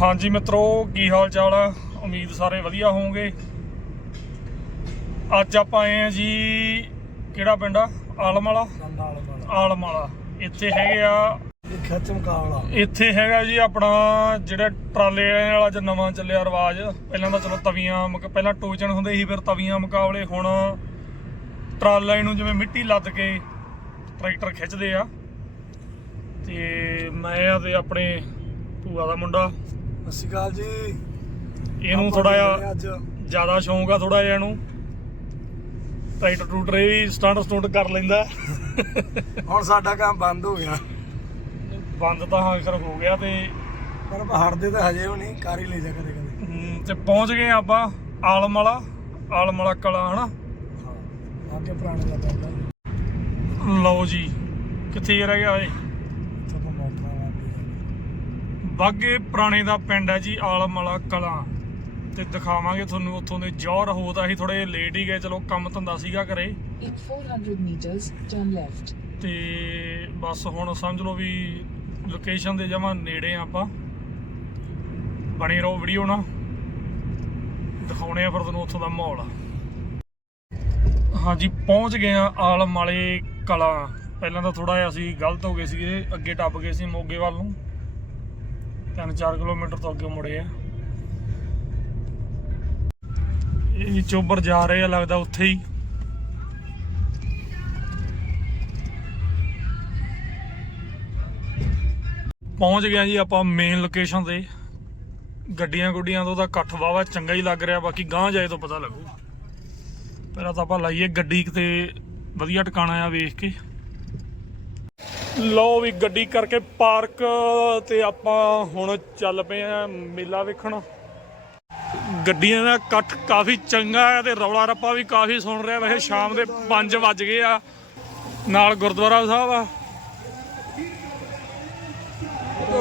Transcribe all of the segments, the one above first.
ਹਾਂਜੀ ਮਿੱਤਰੋ ਕੀ ਹਾਲ ਚਾਲ ਆ? ਉਮੀਦ ਸਾਰੇ ਵਧੀਆ ਹੋਵੋਗੇ। ਅੱਜ ਆਪਾਂ ਆਏ ਆ ਜੀ ਕਿਹੜਾ ਪਿੰਡ ਆ? ਆਲਮ ਵਾਲਾ ਆਲਮ ਇੱਥੇ ਹੈਗੇ ਆ ਇਹ ਖੱਚ ਮੁਕਾਬਲਾ ਇੱਥੇ ਹੈਗਾ ਜੀ ਆਪਣਾ ਜਿਹੜਾ ਟਰਾਲੇ ਵਾਲਾ ਜੋ ਨਵਾਂ ਚੱਲਿਆ ਰਿਵਾਜ। ਪਹਿਲਾਂ ਤਾਂ ਚਲੋ ਤਵੀਆਂ ਪਹਿਲਾਂ ਟੋਚਨ ਹੁੰਦੇ ਸੀ ਫਿਰ ਤਵੀਆਂ ਮੁਕਾਬਲੇ ਹੁਣ ਟਰਾਲੇ ਨੂੰ ਜਿਵੇਂ ਮਿੱਟੀ ਲੱਦ ਕੇ ਟਰੈਕਟਰ ਖਿੱਚਦੇ ਆ। ਤੇ ਮੈਂ ਆ ਤੇ ਆਪਣੇ ਭੂਆ ਦਾ ਮੁੰਡਾ। ਸਤਿ ਸ਼੍ਰੀ ਅਕਾਲ ਜੀ। ਇਹਨੂੰ ਆਪਾਂ ਥੋੜਾ ਜਿਹਾ ਅੱਜ। ਜ਼ਿਆਦਾ ਸ਼ੌਂਕ ਆ ਥੋੜਾ ਜਿਹਾ ਇਹਨੂੰ। ਟਰੈਕਟਰ ਟੂਟਰ ਇਹ ਵੀ ਸਟੰਟ ਸਟੁੰਟ ਕਰ ਲੈਂਦਾ। ਹੁਣ ਸਾਡਾ ਕੰਮ ਬੰਦ ਹੋ ਗਿਆ। ਬੰਦ ਤਾਂ ਆਖਰ ਹੋ ਗਿਆ ਤੇ ਪਰ ਆਪਾਂ ਹਟਦੇ ਤਾਂ ਹਜੇ ਵੀ ਨਹੀਂ ਕਰ ਹੀ ਲਈ ਜਾ ਕਦੇ ਕਦੇ। ਹਮ, ਤੇ ਪਹੁੰਚ ਗਏ ਆਪਾਂ ਆਲਮ ਵਾਲਾ ਆਲਮ ਵਾਲਾ ਕਲਾ ਹਨਾ? ਹਾਂ ਅੱਗੇ ਪੁਰਾਣੇ ਦਾ ਪੈਂਦਾ ਲਓ ਜੀ ਕਿੱਥੇ ਰਹਿ ਗਿਆ ਏ ਬਾਗੇ ਪੁਰਾਣੇ ਦਾ ਪਿੰਡ ਹੈ ਜੀ ਆਲਮ ਵਾਲਾ ਕਲਾ। ਤੇ ਦਿਖਾਵਾਂਗੇ ਤੁਹਾਨੂੰ ਉੱਥੋਂ ਦੇ ਜੌਹਰ। ਹੋ ਤਾਂ ਅਸੀਂ ਥੋੜੇ ਲੇਟ ਹੀ ਗਏ ਚਲੋ ਕੰਮ ਧੰਦਾ ਸੀਗਾ ਘਰੇ। In 400 meters, turn left. ਤੇ ਬਸ ਹੁਣ ਸਮਝ ਲਓ ਵੀ ਲੋਕੇਸ਼ਨ ਦੇ ਜਮਾ ਨੇੜੇ ਆ ਆਪਾਂ। ਬਣੇ ਰਹੋ ਵੀਡੀਓ ਨਾ ਦਿਖਾਉਣੇ ਆ ਫਿਰ ਤੁਹਾਨੂੰ ਉੱਥੋਂ ਦਾ ਮਾਹੌਲ। ਹਾਂਜੀ ਪਹੁੰਚ ਗਏ ਆ ਆਲਮ ਵਾਲੇ ਕਲਾ। ਪਹਿਲਾਂ ਤਾਂ ਥੋੜਾ ਜਿਹਾ ਅਸੀਂ ਗਲਤ ਹੋ ਗਏ ਸੀਗੇ ਅੱਗੇ ਟੱਪ ਗਏ ਸੀ ਮੋਗੇ ਵੱਲ ਨੂੰ। 3-4 ਕਿਲੋਮੀਟਰ ਤੋਂ ਅੱਗੇ ਮੁੜੇ ਆ। ਇਹ ਚੋਬਰ ਜਾ ਰਹੇ ਆ, ਲੱਗਦਾ ਉੱਥੇ ਹੀ। ਪਹੁੰਚ ਗਿਆ ਜੀ ਆਪਾਂ ਮੇਨ ਲੋਕੇਸ਼ਨ ਤੇ। ਗੱਡੀਆਂ ਗੁੱਡੀਆਂ ਤੋਂ ਤਾਂ ਇਕੱਠ ਵਾਵਾ ਚੰਗਾ ਹੀ ਲੱਗ ਰਿਹਾ, ਬਾਕੀ ਗਾਂਹ ਜਾਏ ਤੋਂ ਪਤਾ ਲੱਗੂ। ਪਹਿਲਾਂ ਤਾਂ ਆਪਾਂ ਲਾਈਏ ਗੱਡੀ ਕਿਤੇ ਵਧੀਆ ਟਿਕਾਣਾ ਆ ਵੇਖ ਕੇ। ਲਓ ਵੀ ਗੱਡੀ ਕਰਕੇ ਪਾਰਕ ਤੇ ਆਪਾਂ ਹੁਣ ਚੱਲ ਪਏ ਆ ਮੇਲਾ ਵੇਖਣ। ਗੱਡੀਆਂ ਦਾ ਇਕੱਠ ਕਾਫੀ ਚੰਗਾ ਹੈ ਤੇ ਰੌਲਾ ਰੱਪਾ ਵੀ ਕਾਫੀ ਸੁਣ ਰਿਹਾ। ਵੈਸੇ ਸ਼ਾਮ ਦੇ 5 ਵੱਜ ਗਏ ਆ। ਨਾਲ ਗੁਰਦੁਆਰਾ ਸਾਹਿਬ ਆ।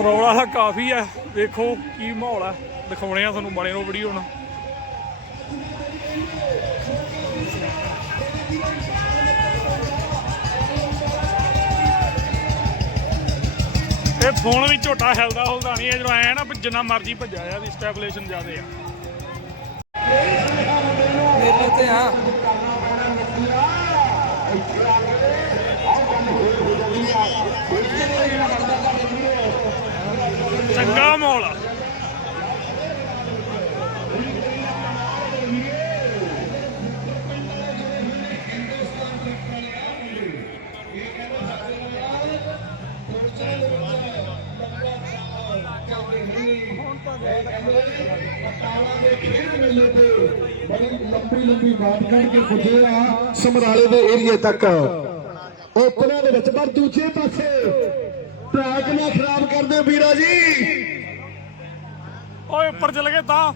ਰੌਲਾ ਤਾਂ ਕਾਫੀ ਹੈ ਦੇਖੋ ਕੀ ਮਾਹੌਲ ਹੈ ਦਿਖਾਉਣੇ ਆ ਤੁਹਾਨੂੰ ਬਣੇ ਨੂੰ ਵੀਡੀਓ ਨਾਲ ਇਹ ਫੋਨ ਵੀ ਝੋਟਾ ਹਿਲਦਾ ਹੁਲਦਾ ਨਹੀਂ ਹੈ ਜਦੋਂ ਐ ਨਾ ਵੀ ਜਿੰਨਾ ਮਰਜ਼ੀ ਭੱਜਾ ਆ ਦੀ ਸਟੈਬਿਲੇਸ਼ਨ ਜ਼ਿਆਦੇ ਆ। ਮੇਲੇ ਤੇ ਆ। ਲੰਬੀ ਕੇ ਪੁੱਜੇ ਆ ਸਮਰਾਲੇ ਦੇ ਏਰੀਏ ਤੱਕ। ਓਪਨਾਂ ਦੇ ਵਿੱਚ, ਪਰ ਦੂਜੇ ਪਾਸੇ ਟਰੈਕ ਨਾ ਖਰਾਬ ਕਰਦੇ ਵੀਰਾ ਜੀ। ਓਏ ਉੱਪਰ ਚਲੇ ਗਏ ਤਾਂ।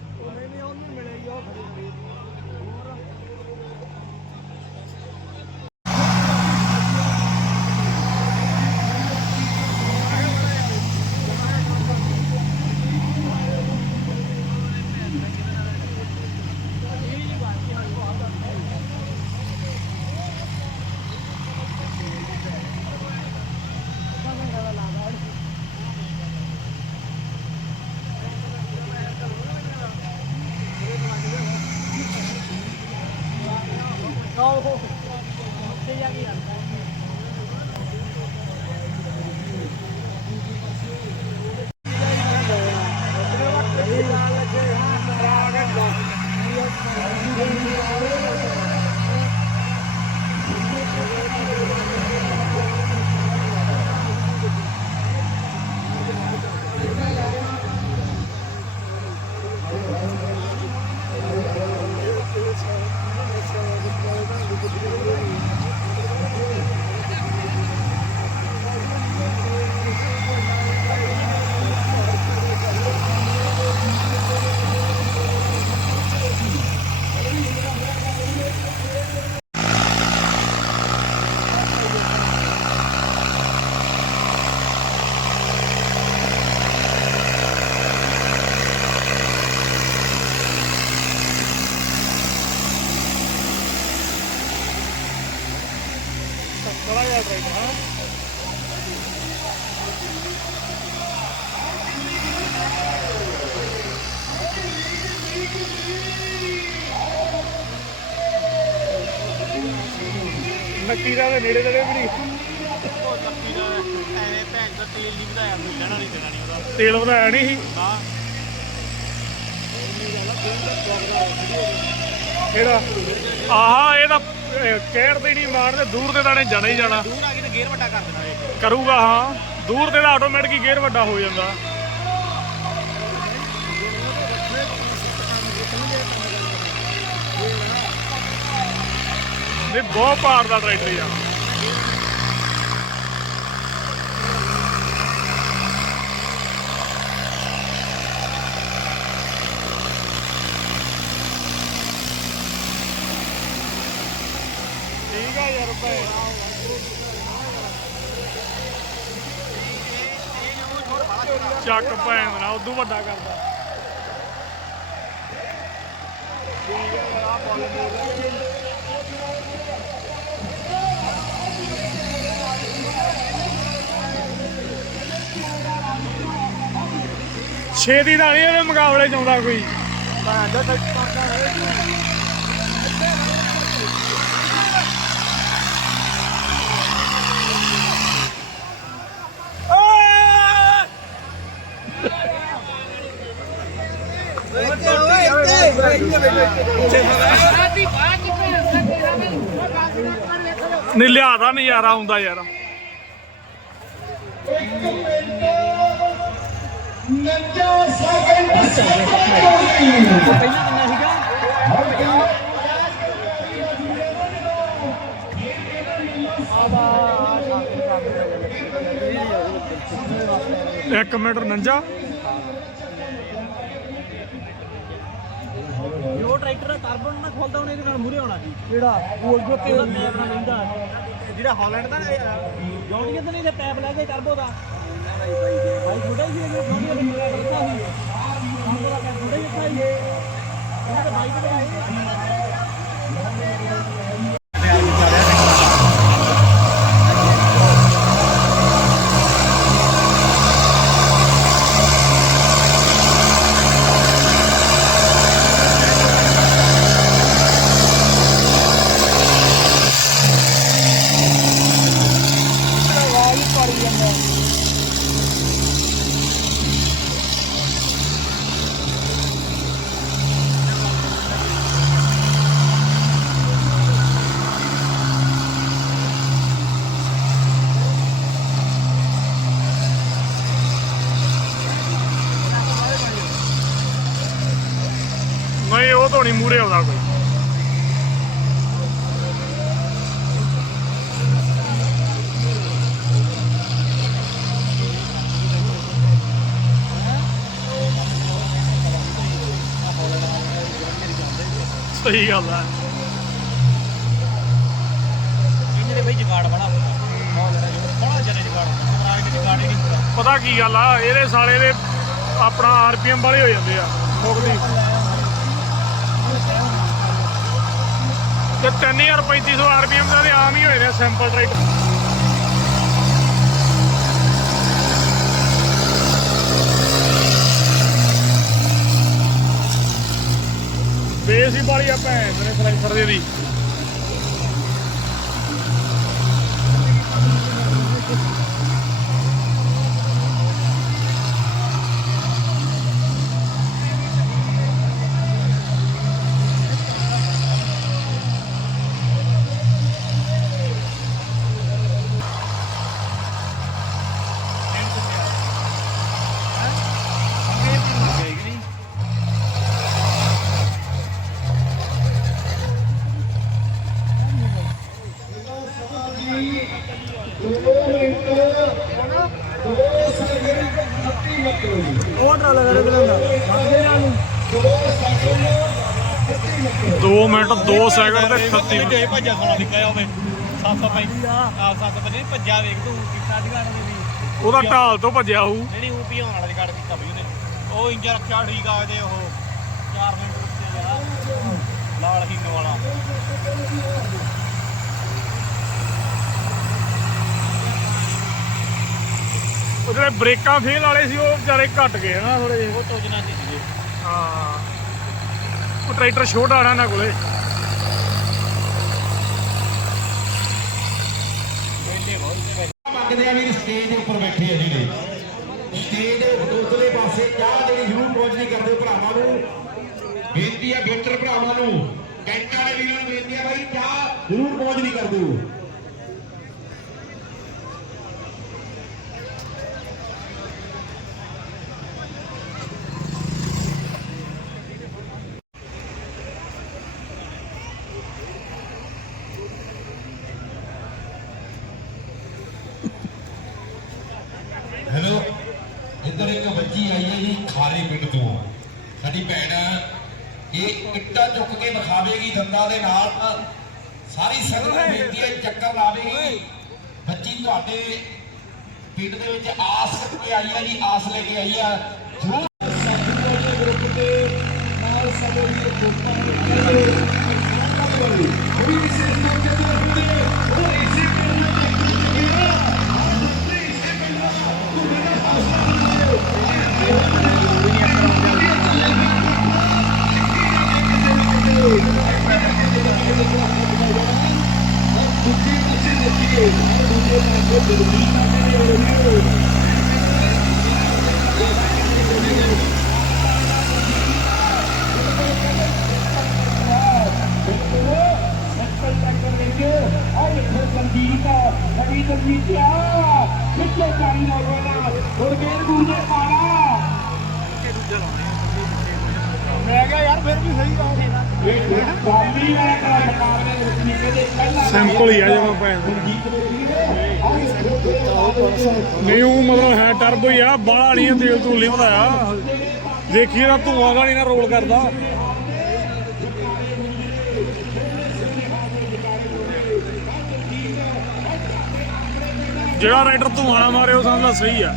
ਚਲਾ ਜਾ ਦੇ ਨੇੜੇ ਲੜੇ ਵੀ ਨਹੀਂ। ਉਹ ਐਵੇਂ ਭੈਣ ਦਾ ਤੇਲ ਨਹੀਂ ਵਧਾਇਆ ਕੋਈ ਲੈਣਾ ਨਹੀਂ ਦੇਣਾ ਨਹੀਂ ਉਹਦਾ। ਤੇਲ ਵਧਾਇਆ ਨਹੀਂ ਸੀ। ਆਹ ਇਹਦਾ ਕਹਿਰ ਤੇ ਨਹੀਂ ਮਾਰਦੇ ਦੂਰ ਤਾਂ ਨੇ ਜਾਣਾ ਹੀ ਜਾਣਾ। ਦੂਰ ਆ ਕੇ ਤੇ ਗੇਅਰ ਵੱਡਾ ਕਰ ਦੇਣਾ ਇਹ। ਕਰੂਗਾ ਹਾਂ। ਦੂਰ ਤੇ ਤਾਂ ਆਟੋਮੈਟਿਕ ਹੀ ਗੇਅਰ ਵੱਡਾ ਹੋ ਜਾਂਦਾ। ਇਹ ਬਹੁਤ ਭਾਰ ਦਾ ਟਰੈਕਟਰ ਆ ਠੀਕ ਆ ਯਾਰ ਭੈਣ ਚੱਕ ਭੈਣ ਨਾ ਉਦੋਂ ਵੱਡਾ ਕਰਦਾ। ਛੇਤੀ ਦਾ ਨਹੀਂ ਇਹਦੇ ਮੁਕਾਬਲੇ ਚ ਆਉਂਦਾ ਕੋਈ। ਨਹੀਂ ਲਿਆਦਾ ਨਜ਼ਾਰਾ ਆਉਂਦਾ ਯਾਰ। ਇੱਕ ਮਿੰਟ ਨੰਜਾ ਟਰੈਕਟਰ ਕਾਰਬਨ ਨਾਲ ਖੋਲਦਾ ਉਹਨੇ ਇਹਦੇ ਨਾਲ ਮੂਰੇ ਆਉਣਾ ਸੀ। ਜਿਹੜਾ ਉਹ ਜੋ ਤੇ ਪੈਪ ਨਾਲ ਲੈਂਦਾ ਜਿਹੜਾ ਹਾਲੈਂਡ ਦਾ ਜੌਂਡੀਅਰ ਦਾ ਨਹੀਂ ਤੇ ਪੈਪ ਲੈ ਕੇ ਟਰਬੋ ਦਾ। ਭਾਈ ਛੋਟਾ ਹੀ ਸੀ ਜੋ ਜੌਂਡੀਅਰ ਦਾ ਪੈਪ ਲੱਗਾ ਸੀ ਟਰਬੋ ਦਾ ਪੈਪ ਛੋਟਾ ਹੀ ਲੱਗਾ ਸੀ। ਉਹਨੇ ਤਾਂ ਬਾਈਕ ਤੇ ਆਈ ਨਹੀਂ ਉਹ ਤੋਂ ਨਹੀਂ ਮੂਰੇ ਆਉਂਦਾ ਕੋਈ ਸਹੀ ਗੱਲ ਹੈ ਇਹਨਾਂ ਦੇ ਬਈ ਜਗਾੜ ਬੜਾ ਬੜਾ ਜਰੇ ਜਗਾੜ ਰਾਜ ਦੇ ਜਗਾੜ ਹੀ ਨਹੀਂ ਹੁੰਦਾ। ਪਤਾ ਕੀ ਗੱਲ ਆ ਇਹਦੇ ਸਾਲੇ ਦੇ ਆਪਣਾ ਆਰਪੀਐਮ ਵਾਲੇ ਹੋ ਜਾਂਦੇ ਆ ਮੁਕਦੀ ਤੇ 3350 ਆਰਪੀਐਮ ਦਾ ਤੇ ਆਮ ਹੀ ਹੋਏ ਨੇ ਸਿੰਪਲ ਟਰੈਕਟਰ ਬੇਸ ਹੀ ਵਾਲੀ ਆ ਭੈਣ ਮੇਰੇ ਸਲੈਂਸਰ ਦੇ ਦੀ ਉਹ ਟਰਾਲਾ ਕਰੇ ਬਣਾਉਂਦਾ 2 ਮਿੰਟ 2 ਸੈਕਿੰਡ ਤੇ 38 ਜੇ ਭੱਜਾ ਸੋਣਾ ਨਿਕਲਿਆ ਹੋਵੇ 735 ਆ 735 ਭੱਜਾ ਵੇਖ ਤੂੰ ਕਿੰਨਾ ਜਗਾੜ ਦੇ ਵੀ। ਉਹਦਾ ਢਾਲ ਤੋਂ ਭੱਜਿਆ ਹੋਊ ਜਿਹੜੀ ਉਹ ਪਿਆਉਣ ਵਾਲਾ ਜਗਾੜ ਕੀਤਾ ਬਈ ਉਹਨੇ। ਉਹ ਇੰਜਨ ਰੱਖਿਆ ਠੀਕ ਆ ਇਹਦੇ ਉਹ। 4 ਮਿੰਟ ਰੁੱਤੇ ਜਾ ਲਾਲ ਹਿੰਗ ਵਾਲਾ। ਉਹ ਜਿਹੜੇ ਬ੍ਰੇਕਾਂ ਫੇਲ ਵਾਲੇ ਸੀ ਉਹ ਵਿਚਾਰੇ ਘਟ ਗਏ ਨਾ ਥੋੜੇ ਜਿਹੇ। ਉਹ ਟੋਜਨਾ ਸੀਗੇ। ਹਾਂ। ਉਹ ਟਰੈਕਟਰ ਛੋਟਾ ਨਾ ਇਹਨਾਂ ਕੋਲੇ। ਮੰਗਦੇ ਆ ਵੀ ਸਟੇਜ ਦੇ ਉੱਪਰ ਬੈਠੇ ਆ ਜਿਹੜੇ। ਸਟੇਜ ਦੇ ਉਤਲੇ ਪਾਸੇ ਚਾਹ ਜਿਹੜੀ ਜ਼ਰੂਰ ਪਹੁੰਚਣੀ ਕਰਦੇ ਭਰਾਵਾਂ ਨੂੰ। ਬੇਨਤੀ ਆ ਵੇਟਰ ਭਰਾਵਾਂ ਨੂੰ। ਕੈਂਟਾਂ ਵਾਲੇ ਵੀਰਾਂ ਨੂੰ ਬੇਨਤੀ ਆ ਬਾਈ, ਚਾਹ ਜ਼ਰੂਰ ਪਹੁੰਚਣੀ ਕਰ ਦਿਓ या ਸਿੰਪਲ ਹੀ ਆ ਜਮਾ ਭੈਣ ਨਹੀਂ ਉਹ ਮਤਲਬ ਹੈ ਟਰਬੋ ਹੀ ਆ ਨਹੀਂ ਆ ਤੇਲ ਤੂੰ ਨਹੀਂ ਵਧਾਇਆ। ਦੇਖੀ ਇਹਦਾ ਧੂਆਂ ਨਹੀਂ ਨਾ ਰੋਲ ਕਰਦਾ। ਜਿਹੜਾ ਰਾਈਡਰ ਧੂਆਂ ਨਾ ਮਾਰੇ ਉਹ ਸਮਝਦਾ ਸਹੀ ਆ।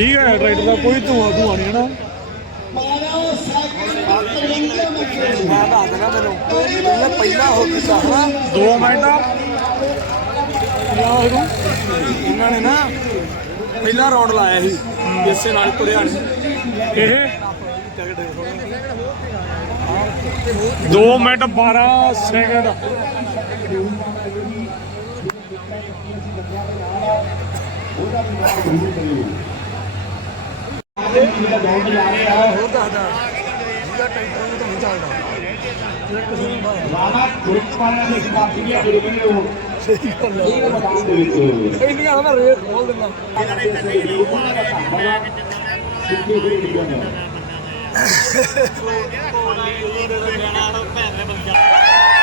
ਠੀਕ ਹੈ ਰਾਈਡਰ ਦਾ ਕੋਈ ਧੂਆਂ ਧੂਆਂ ਨਹੀਂ ਹੈ ਨਾ ਮੈਂ ਦੱਸ ਦੇਣਾ ਤੈਨੂੰ ਪਹਿਲਾਂ ਪਹਿਲਾ ਹੋ ਗਿਆ ਹਨਾ। 2 ਮਿੰਟ। ਯਾਰ ਇਹਨਾਂ ਨੇ ਨਾ ਪਹਿਲਾ ਰਾਉਂਡ ਲਾਇਆ ਸੀ ਇਸੇ ਨਾਲ ਤੁਰਿਆ ਨਹੀਂ ਇਹ? 2 ਮਿੰਟ 12 ਸੈਕਿੰਡ ਹੋਰ ਦੱਸਦਾ ਜਿਹਦਾ ਟਰੈਕਟਰ ਨੂੰ ਤਾਂ ਨਹੀਂ ਚੱਲਦਾ ਜਿਹੜਾ ਕਿਸੇ ਨੂੰ ਬਾਹਰ ਰਾਣਾ ਗਰੁੱਪ ਵਾਲਿਆਂ ਦੇ ਸਪਾਰਟੀਆਂ ਜਿਹੜੇ ਨੇ ਉਹ ਸਹੀ ਗੱਲ ਇਹ ਮੈਦਾਨ ਦੇ ਵਿੱਚ ਹੈ ਇੰਨੀ ਆ। ਮੈਂ ਰੇਟ ਖੋਲ ਦਿੰਦਾ ਕਿੱਥੇ ਦੇ ਡੀਆਂ ਨੇ ਉਹਨੇ ਕੁੜਾ ਕਰਾਂਗੇ ਨਾ ਭਾਈ ਉਹਨੇ ਕੁੜਾ ਆ ਤੁਹਾਡੇ ਅੱਗੋਂ ਤੋਂ ਬਣਦਾ ਜੀ ਜਿਹੜਾ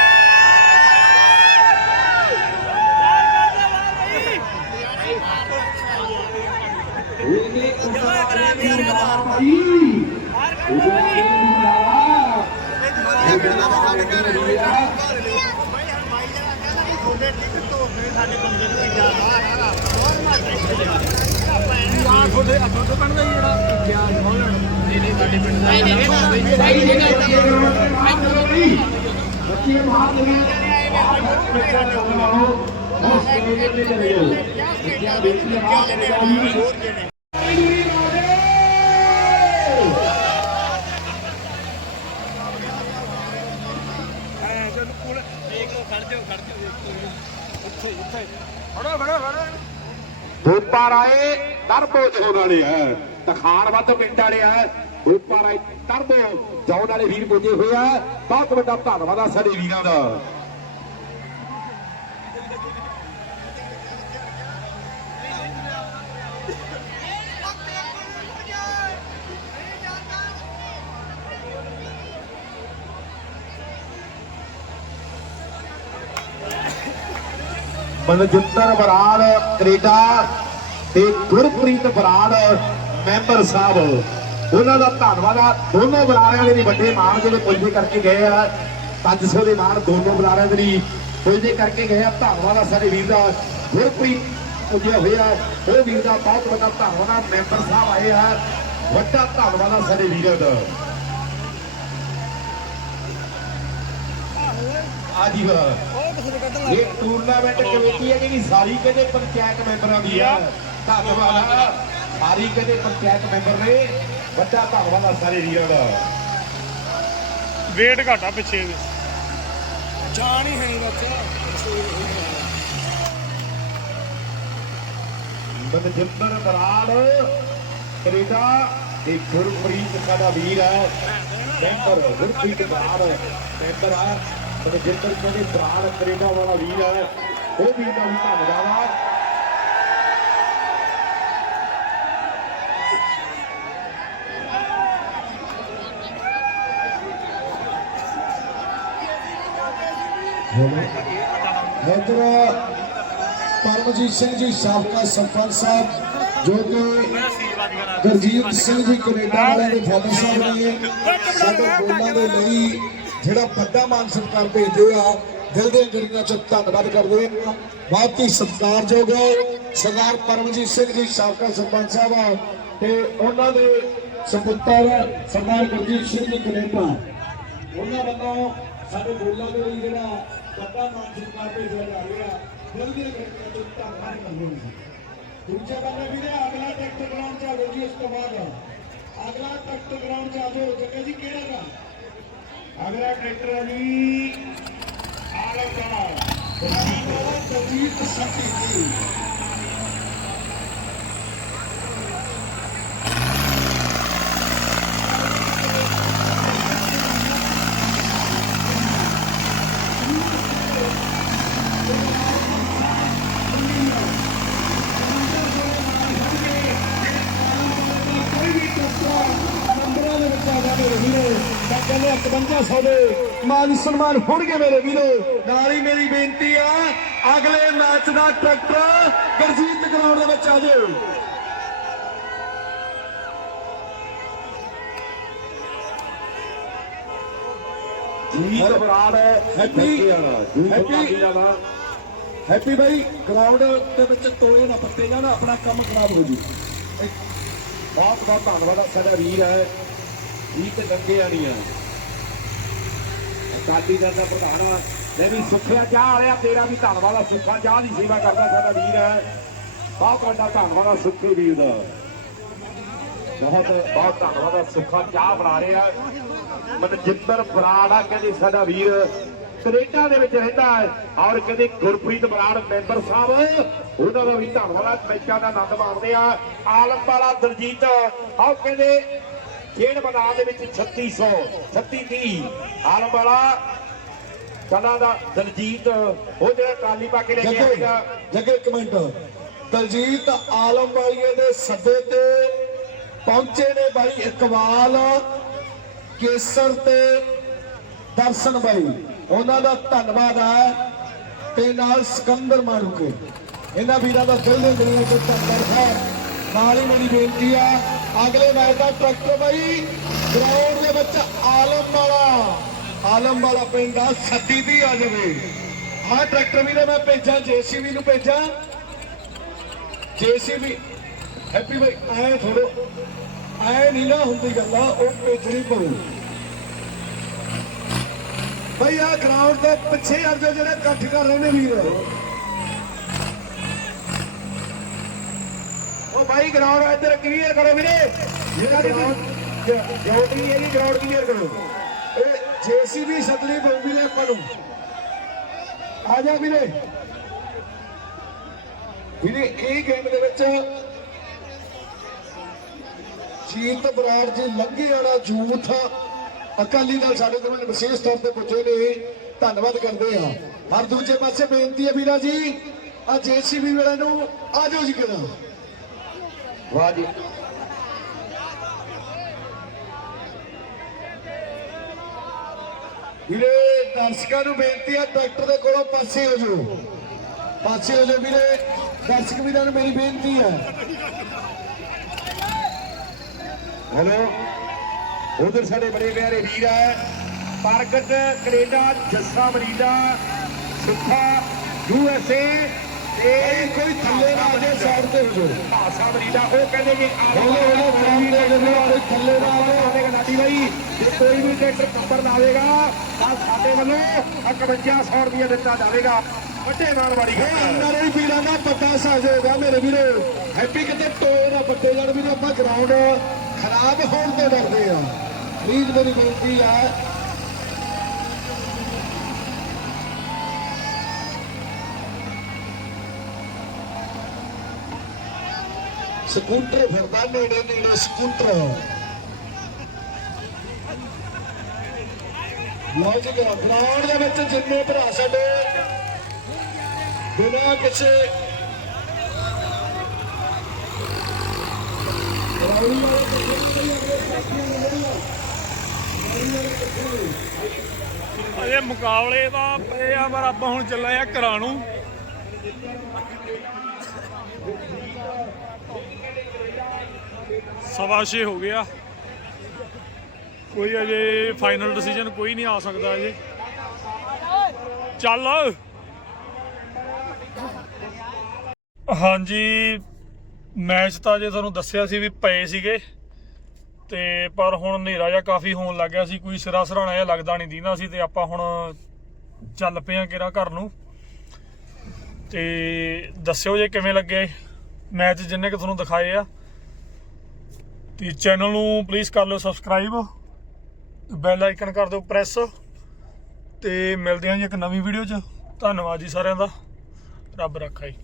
ਗਿਆ ਹੋਲਣ ਨਹੀਂ ਨਹੀਂ ਸਾਡੇ ਪਿੰਡ ਬੱਚੇ ਬਾਹਰ ਨਹੀਂ ਬੱਚਾ ਚੱਲਣਾ ਹੋ ਉਸ ਸਟੇਜ ਤੇ ਚਲੇ ਜਾਓ ਬੱਚਾ ਬੇਟੀ ਬਾਹਰ ਚਲੇ ਜਾਓ ਭੂਪਾ ਟਰਬੋ ਜੋਨ ਵਾਲੇ ਆ। ਤਖਾਨ ਵੱਧ ਪਿੰਡ ਵਾਲੇ ਆ। ਭੂਪਾ ਰਾਏ ਟਰਬੋ ਜੋਨ ਵਾਲੇ ਵੀਰ ਪੁੱਜੇ ਹੋਏ ਆ। ਬਹੁਤ ਵੱਡਾ ਧੰਨਵਾਦ ਆ ਸਾਡੇ ਵੀਰਾਂ ਦਾ। ਮਨਜਿੰਦਰ ਬਰਾੜ, ਕੈਨੇਡਾ ਤੇ ਗੁਰਪ੍ਰੀਤ ਬਰਾੜ ਮੈਂਬਰ ਸਾਹਿਬ। ਉਹਨਾਂ ਦਾ ਧੰਨਵਾਦ ਆ। ਦੋਨੋਂ ਬਰਾੜਿਆਂ ਦੇ ਵੀ ਵੱਡੇ ਮਾਣ ਜਿਹੜੇ ਪੁੱਜੇ ਕਰਕੇ ਗਏ ਆ। 500 ਦੇ ਮਾਰ ਦੋਨੋਂ ਬਲਾਰਾਂ ਦੇ ਲਈ ਪੁੱਜਦੇ ਕਰਕੇ ਗਏ ਆ। ਧੰਨਵਾਦ ਆ ਸਾਡੇ ਵੀਰ ਦਾ। ਗੁਰਪ੍ਰੀਤ ਪੁੱਜਿਆ ਹੋਇਆ। ਉਹ ਵੀਰ ਦਾ ਬਹੁਤ ਵੱਡਾ ਧੰਨਵਾਦ ਆ। ਮੈਂਬਰ ਸਾਹਿਬ ਆਏ ਆ। ਵੱਡਾ ਧੰਨਵਾਦ ਆ ਸਾਡੇ ਵੀਰਾਂ ਦਾ। ਆਜੀ ਵਾਹ ਇਹ ਟੂਰਨਾਮੈਂਟ ਕਮੇਟੀ ਹੈ ਜਿਹੜੀ ਸਾਰੀ ਕਹਿੰਦੇ ਪੰਚਾਇਤ ਮੈਂਬਰਾਂ ਦੀ ਆ। ਧੰਨਵਾਦ ਸਾਰੀ ਕਹਿੰਦੇ ਪੰਚਾਇਤ ਮੈਂਬਰ ਨੇ। ਵੱਡਾ ਧੰਨਵਾਦ ਆ ਸਾਰੇ ਵੀਰਾਂ ਦਾ। ਵੇਟ ਘਾਟਾ ਪਿੱਛੇ ਦੇ ਜਾਣ ਹੀ ਹੈ ਬੱਚਾ। ਮਨਜਿੰਦਰ ਬਰਾੜ ਕੈਨੇਡਾ ਇਹ ਗੁਰਪ੍ਰੀਤ ਸਾਡਾ ਵੀਰ ਹੈ ਮੈਂਬਰ ਗੁਰਪ੍ਰੀਤ ਬਰਾੜ ਮੈਂਬਰ ਆ। ਮਨਜਿੰਦਰ ਕਹਿੰਦੇ ਬਰਾੜ ਕੈਨੇਡਾ ਵਾਲਾ ਵੀਰ ਹੈ ਉਹ ਵੀਰ ਦਾ ਵੀ ਧੰਨਵਾਦ। ਆ ਇੱਧਰ ਪਰਮਜੀਤ ਸਿੰਘ ਜੀ, ਸਾਬਕਾ ਸਰਪੰਚ ਸਾਹਿਬ, ਜੋ ਕਿ ਗੁਰਜੀਤ ਸਿੰਘ ਜੀ ਕੈਨੇਡਾ ਵਾਲਿਆਂ ਦੇ ਫਾਦਰ ਸਾਹਿਬ ਨੇ ਸਾਡੇ ਬੋਲਾਂ ਦੇ ਲਈ ਜਿਹੜਾ ਵੱਡਾ ਮਾਨ ਸਤਿਕਾਰ ਭੇਜਦੇ ਆ, ਦਿਲ ਦੀਆਂ ਗੜੀਆਂ ਚ ਧੰਨਵਾਦ ਕਰਦੇ ਆ। ਬਹੁਤ ਹੀ ਸਤਿਕਾਰਯੋਗ ਸਰਦਾਰ ਪਰਮਜੀਤ ਸਿੰਘ ਜੀ, ਸਾਬਕਾ ਸਰਪੰਚ ਸਾਹਿਬ ਆ। ਤੇ ਉਹਨਾਂ ਦੇ ਸੁਪੁੱਤਰ ਸਰਦਾਰ ਗੁਰਜੀਤ ਸਿੰਘ ਜੀ ਕੈਨੇਡਾ ਉਹਨਾਂ ਵੱਲੋਂ ਸਾਡੇ ਬੋਲਾਂ ਦੇ ਲਈ ਜਿਹੜਾ ਵੱਡਾ ਮਾਨ ਸਤਿਕਾਰ ਭੇਜਿਆ ਜਾ ਰਿਹਾ, ਦਿਲ ਦੀਆਂ ਗੜੀਆਂ ਚ ਧੰਨਵਾਦ ਕਰਦੇ ਹਾਂ ਦੂਜੇ ਬੰਨੇ ਵੀਰੇ, ਅਗਲਾ ਟਰੈਕਟਰ ਗਰਾਊਂਡ ਚ ਆਜੋ ਜੀ ਉਸ ਤੋਂ ਬਾਅਦ। ਅਗਲਾ ਟਰੈਕਟਰ ਗਰਾਊਂਡ ਚ ਆਜੋ ਜੱਗੇ ਜੀ ਕਿਹੜਾ ਗਾ? ਅਗਲਾ ਟਰੈਕਟਰ ਹੈ ਜੀ ਆਲਮ ਦਾ ਦਲਜੀਤ ਸੱਤੀ ਜੀ ਕੋਈ ਵੀ ਟੱਕਰਾ ਨੰਬਰਾਂ ਦੇ ਵਿੱਚ ਆ ਗਿਆ ਮੇਰੇ ਵੀਰੋ ਤਾਂ ਕਹਿੰਦੇ 5100 ਦੇ ਮਾਨ ਸਨਮਾਨ ਹੋਣਗੇ ਮੇਰੇ ਵੀਰੋ। ਨਾਲ ਹੀ ਮੇਰੀ ਬੇਨਤੀ ਆ ਅਗਲੇ ਮੈਚ ਦਾ ਟਰੈਕਟਰ ਗੁਰਜੀਤ ਗਰਾਊਂਡ ਦੇ ਵਿੱਚ ਆ ਜਾਓ। Jeet Brar happy happy happy happy ਭਾਈ ਗਰਾਊਂਡ ਦੇ ਵਿੱਚ ਤੋਏ ਨਾ ਪੱਤੇ ਜਾਣ ਆਪਣਾ ਕੰਮ ਖਰਾਬ ਹੋ ਜੂ ਬਹੁਤ ਬਹੁਤ ਧੰਨਵਾਦ ਸਾਡਾ ਵੀਰ ਹੈ। ਵੀਰ ਤੇ ਲੱਗੇ ਆ। ਨਹੀਂ ਦਾ ਪ੍ਰਧਾਨ ਲੈ ਵੀ ਸੁੱਖਿਆ ਚਾਹ ਵਾਲਿਆ, ਤੇਰਾ ਵੀ ਧੰਨਵਾਦ ਆ ਸੁੱਖਾ, ਚਾਹ ਦੀ ਸੇਵਾ ਕਰਦਾ ਸਾਡਾ ਵੀਰ ਹੈ। ਬਹੁਤ ਵੱਡਾ ਧੰਨਵਾਦ ਆ ਸੁੱਖੇ ਵੀਰ ਦਾ। ਬਹੁਤ ਬਹੁਤ ਧੰਨਵਾਦ ਆ ਸੁੱਖਾ ਚਾਹ ਬਣਾ ਰਿਹਾ ਮਨਜਿੰਦਰ ਬਰਾੜ ਆ ਕਹਿੰਦੇ ਸਾਡਾ ਵੀਰ ਕੈਨੇਡਾ ਦੇ ਵਿੱਚ ਰਹਿੰਦਾ ਹੈ ਔਰ ਕਹਿੰਦੇ ਗੁਰਪ੍ਰੀਤ ਬਰਾੜ ਮੈਂਬਰ ਸਾਹਿਬ, ਉਹਨਾਂ ਦਾ ਵੀ ਧੰਨਵਾਦ ਆ ਮੈਚਾਂ ਦਾ ਆਨੰਦ ਮਾਣਦੇ ਆ। ਆਲਮ ਵਾਲਾ ਦਲਜੀਤ ਆਹ ਕਹਿੰਦੇ ਖੇਡ ਮੈਦਾਨ ਦੇ ਵਿੱਚ 3600 3630 ਆਲਮ ਵਾਲਾ। ਕਲਾ ਦਾ ਦਲਜੀਤ ਉਹ ਜਿਹੜਾ ਕਾਲੀ ਪਾ ਕੇ ਲੈ ਕੇ ਆਏਗਾ। ਜੱਗੇ ਇੱਕ ਮਿੰਟ। ਦਲਜੀਤ ਆਲਮ ਵਾਲੀਏ ਦੇ ਸੱਦੇ ਤੇ ਪਹੁੰਚੇ ਨੇ ਬਾਈ ਇਕਬਾਲ ਕੇਸਰ ਤੇ ਦਰਸ਼ਨ ਬਾਈ। ਉਹਨਾਂ ਦਾ ਧੰਨਵਾਦ ਹੈ। ਤੇ ਨਾਲ ਸਿਕੰਦਰ ਮਾਰੂਕੇ। ਇਹਨਾਂ ਵੀਰਾਂ ਦਾ ਦਿਲ ਦੇ ਦਿਲੋਂ ਤੋਂ ਧੰਨਵਾਦ ਹੈ। ਨਾਲ ਹੀ ਮੇਰੀ ਬੇਨਤੀ ਆ ਅਗਲੇ ਮੈਚ ਦਾ ਟਰੈਕਟਰ ਬਾਈ ਗਰਾਊਂਡ ਦੇ ਵਿੱਚ ਆਲਮ ਵਾਲਾ। ਆਲਮ ਵਾਲਾ ਪਿੰਡ ਆ ਸੱਦੀ ਦੀ ਆ ਜਾਵੇ। ਆਹ ਟਰੈਕਟਰ ਵੀ ਮੈਂ ਭੇਜਾਂ, ਜੀਸੀਬੀ ਨੂੰ ਭੇਜਾਂ। ਜੀਸੀਬੀ, ਹੈਪੀ ਬਾਈ, ਐ ਥੋੜੋ ਐ ਨਹੀਂ ਨਾ ਹੁੰਦੀ ਗੱਲ ਆ ਉਹ ਭੇਜਣੀ ਪਊ। ਬਈ ਆ ਗਰਾਊਂਡ ਦੇ ਪਿੱਛੇ ਅਰਜੋ ਜਿਹੜੇ ਇਕੱਠ ਕਰ ਰਹੇ ਨੇ ਵੀਰ। ਉਹ ਬਾਈ ਗਰਾਊਂਡ ਇੱਧਰ ਕਲੀਅਰ ਕਰੋ ਵੀਰੇ। ਜਿਹੜਾ ਜੋਟੀ ਇਹਦੀ ਗਰਾਊਂਡ ਕਲੀਅਰ ਕਰੋ। ਇਹ ਜੀਸੀਬੀ ਸੱਦਣੀ ਪਊਗੀ ਨੇ ਆਪਾਂ ਨੂੰ। ਆ ਜਾ ਵੀਰੇ। ਵੀਰੇ ਇਹ ਗੇਮ ਦੇ ਵਿੱਚ ਜੀਤ ਬਰਾੜ ਜੀ ਲੰਘੇ ਵਾਲਾ ਜੂਥ ਅਕਾਲੀ ਦਲ ਸਾਡੇ ਦਰਮਿਆਨ ਵਿਸ਼ੇਸ਼ ਤੌਰ ਤੇ ਪੁੱਜੇ ਨੇ ਧੰਨਵਾਦ ਕਰਦੇ ਆ। ਹਰ ਦੂਜੇ ਪਾਸੇ ਬੇਨਤੀ ਹੈ ਵੀਰਾ ਜੀ ਆ ਜੀਸੀਬੀ ਵਾਲਿਆਂ ਨੂੰ ਆ ਜਾਓ ਜੀ ਕਿਹੜਾ। ਵਾਹ ਜੀ ਵੀਰੇ ਦਰਸ਼ਕਾਂ ਨੂੰ ਬੇਨਤੀ ਹੈ ਡਾਕਟਰ ਦੇ ਕੋਲੋਂ ਪਾਸੇ ਹੋ ਜਾਓ। ਪਾਸੇ ਹੋ ਜਾਓ ਵੀਰੇ ਦਰਸ਼ਕ ਵੀਰਾਂ ਨੂੰ ਮੇਰੀ ਬੇਨਤੀ ਹੈ। ਹੈਲੋ ਉਧਰ ਸਾਡੇ ਬੜੇ ਪਿਆਰੇ ਵੀਰ ਆ। Pargat Canada Jassa Marida Sukha U S A ਤੇ ਕੋਈ ਥੱਲੇ ਨਾ ਆ ਜਾਏ ਸਾਈਡ ਤੇ ਹੋ ਜਾਓ। ਭਾਸਾ ਮਰੀਦਾ ਉਹ ਕਹਿੰਦੇ ਜੀ ਹੌਲੇ ਹੌਲੇ ਫੋਨ ਦੇ ਜਦੋਂ ਕੋਈ ਥੱਲੇ ਨਾ ਆਵੇ। ਆਵੇਗਾ ਨਾਟੀ ਬਾਈ ਜੇ ਕੋਈ ਵੀ ਟਰੈਕਟਰ ਨੰਬਰ ਨਾ ਆਵੇਗਾ ਤਾਂ ਸਾਡੇ ਵੱਲੋਂ 5100 ਰੁਪਏ ਦਿੱਤਾ ਜਾਵੇਗਾ। ਵੱਡੇ ਨਾਲ ਵਾਲੀ ਇਹ ਅੰਦਰ ਹੀ ਵੀਰਾਂ ਦਾ ਪਤਾ ਸਾਜੇਗਾ ਮੇਰੇ ਵੀਰੋ। ਹੈਪੀ ਕਿਤੇ ਟੋਏ ਨਾ ਵੱਡੇ ਜਾਣ ਵੀ ਆਪਾਂ ਗਰਾਊਂਡ ਖਰਾਬ ਹੋਣ ਤੋਂ ਡਰਦੇ ਆ। ਪਲੀਜ਼ ਮੇਰੀ ਬੇਨਤੀ ਆ ਸਕੂਟਰ ਫਿਰਦਾ ਨੇੜੇ ਨੇੜੇ ਸਕੂਟਰ ਲਓ ਜੀ ਗਰਾਊਂਡ ਦੇ ਵਿੱਚ ਜਿੰਨੇ ਭਰਾ ਸਾਡੇ ਬਿਨਾਂ ਕਿਸੇ ਰੌਲੀ ਵਾਲੇ ਕੱਪੜੇ ਆਪਣੇ ਸਾਥੀਆਂ ਨੂੰ ਮਿਲਿਆ ਅਜੇ ਮੁਕਾਬਲੇ ਦਾ ਪਏ ਆ, ਪਰ ਆਪਾਂ ਹੁਣ ਚੱਲੇ ਆ ਕਰਾਣੂ ਸਵਾ ਛੇ ਹੋ ਗਿਆ। ਕੋਈ ਅਜੇ ਫਾਈਨਲ ਡਿਸੀਜਨ ਕੋਈ ਨਹੀਂ ਆ ਸਕਦਾ ਅਜੇ। ਚੱਲ। ਹਾਂਜੀ ਮੈਚ ਤਾਂ ਜੇ ਤੁਹਾਨੂੰ ਦੱਸਿਆ ਸੀ ਵੀ ਪਏ ਸੀਗੇ। ਤੇ ਪਰ ਹੁਣ ਹਨੇਰਾ ਜਿਹਾ ਕਾਫੀ ਹੋਣ ਲੱਗ ਗਿਆ ਸੀ। ਕੋਈ ਸਿਰਾ ਸਰਾਣਾ ਜਿਹਾ ਲੱਗਦਾ ਨਹੀਂ ਦੀਂਦਾ ਸੀ ਤੇ ਆਪਾਂ ਹੁਣ ਚੱਲ ਪਏ ਆ ਕਿਰਾ ਘਰ ਨੂੰ। ਤੇ ਦੱਸਿਓ ਜੇ ਕਿਵੇਂ ਲੱਗਿਆ ਮੈਚ ਜਿੰਨੇ ਕਿ ਤੁਹਾਨੂੰ ਦਿਖਾਏ ਆ। ਤੇ ਚੈਨਲ ਨੂੰ ਪਲੀਜ਼ ਕਰ ਲਿਓ ਸਬਸਕ੍ਰਾਈਬ ਬੈਲ ਆਈਕਨ ਕਰ ਦਿਓ ਪ੍ਰੈਸ ਤੇ ਮਿਲਦੇ ਹਾਂ ਜੀ ਇੱਕ ਨਵੀਂ ਵੀਡੀਓ 'ਚ। ਧੰਨਵਾਦ ਜੀ ਸਾਰਿਆਂ ਦਾ। ਰੱਬ ਰੱਖਾ ਜੀ।